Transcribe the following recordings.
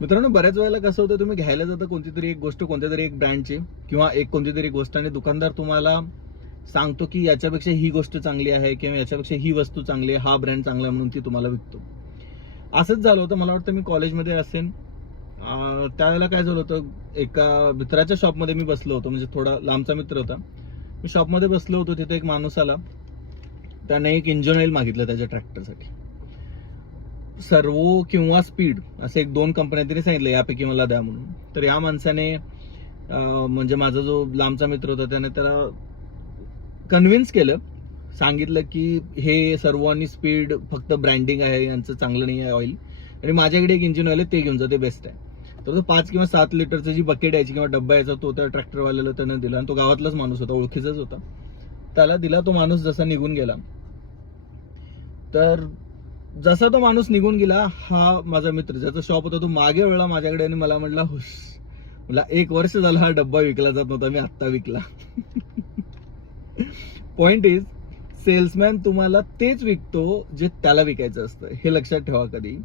मित्रांनो, बऱ्याच वेळेला कसं होतं, तुम्ही घ्यायला जाता कोणती तरी एक गोष्ट, कोणत्या तरी एक ब्रँडची किंवा एक कोणती तरी गोष्ट, आणि दुकानदार तुम्हाला सांगतो की याच्यापेक्षा ही गोष्ट चांगली आहे किंवा याच्यापेक्षा ही वस्तू चांगली आहे, हा ब्रँड चांगला आहे म्हणून ती तुम्हाला विकतो. असंच झालं होतं, मला वाटतं मी कॉलेजमध्ये असेन, त्यावेळेला काय झालं होतं, एका मित्राच्या शॉपमध्ये मी बसलो होतो, म्हणजे थोडा लांबचा मित्र होता. मी शॉपमध्ये बसलो होतो, तिथे एक माणूस आला. त्याने एक इंजिन ऑइल मागितलं त्याच्या ट्रॅक्टरसाठी. सर्वो किंवा स्पीड असे एक दोन कंपन्या तरी सांगितलं यापैकी मला द्या म्हणून. तर या माणसाने म्हणजे माझा जो लांबचा मित्र होता त्याने त्याला कन्व्हिन्स केलं, सांगितलं की हे सर्वो आणि स्पीड फक्त ब्रँडिंग आहे, यांचं चांगलं नाही आहे ऑइल, आणि माझ्याकडे एक इंजिन ऑइल आहे, ते घेऊन जा, ते बेस्ट आहे. तर तो 5 किंवा 7 लिटरची जी बकेट यायची किंवा डब्बा यायचा, तो त्या ट्रॅक्टरवाल्याला त्याने दिला, आणि तो गावातलाच माणूस होता, ओळखीचाच होता. त्याला दिला. तो माणूस जसा निघून गेला, तर जसा तो माणूस निघून गेला, हा माझा मित्र ज्याचा शॉप होता तो मागे वळला माझ्याकडे आणि मला म्हटला, हुश, मला 1 वर्ष झाला हा डब्बा विकला जात नव्हता, मी आत्ता विकला. पॉइंट इज, सेल्समॅन तुम्हाला तेच विकतो जे त्याला विकायचं असतं, हे लक्षात ठेवा. कधी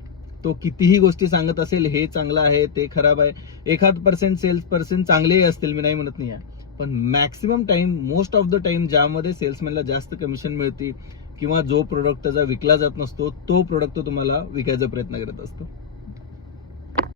तो कितीही गोष्टी सांगत असेल, हे चांगलं आहे, ते खराब आहे, 1% सेल्स पर्सन चांगलेही असतील, मी नाही म्हणत नाही आहे, पण maximum time, most of the time, ज्यामध्ये सेल्समॅनला जास्त कमिशन मिळते किंवा जो प्रोडक्ट त्याचा विकला जात नसतो, तो प्रोडक्ट तो तुम्हाला विकायचा प्रयत्न करत असतो.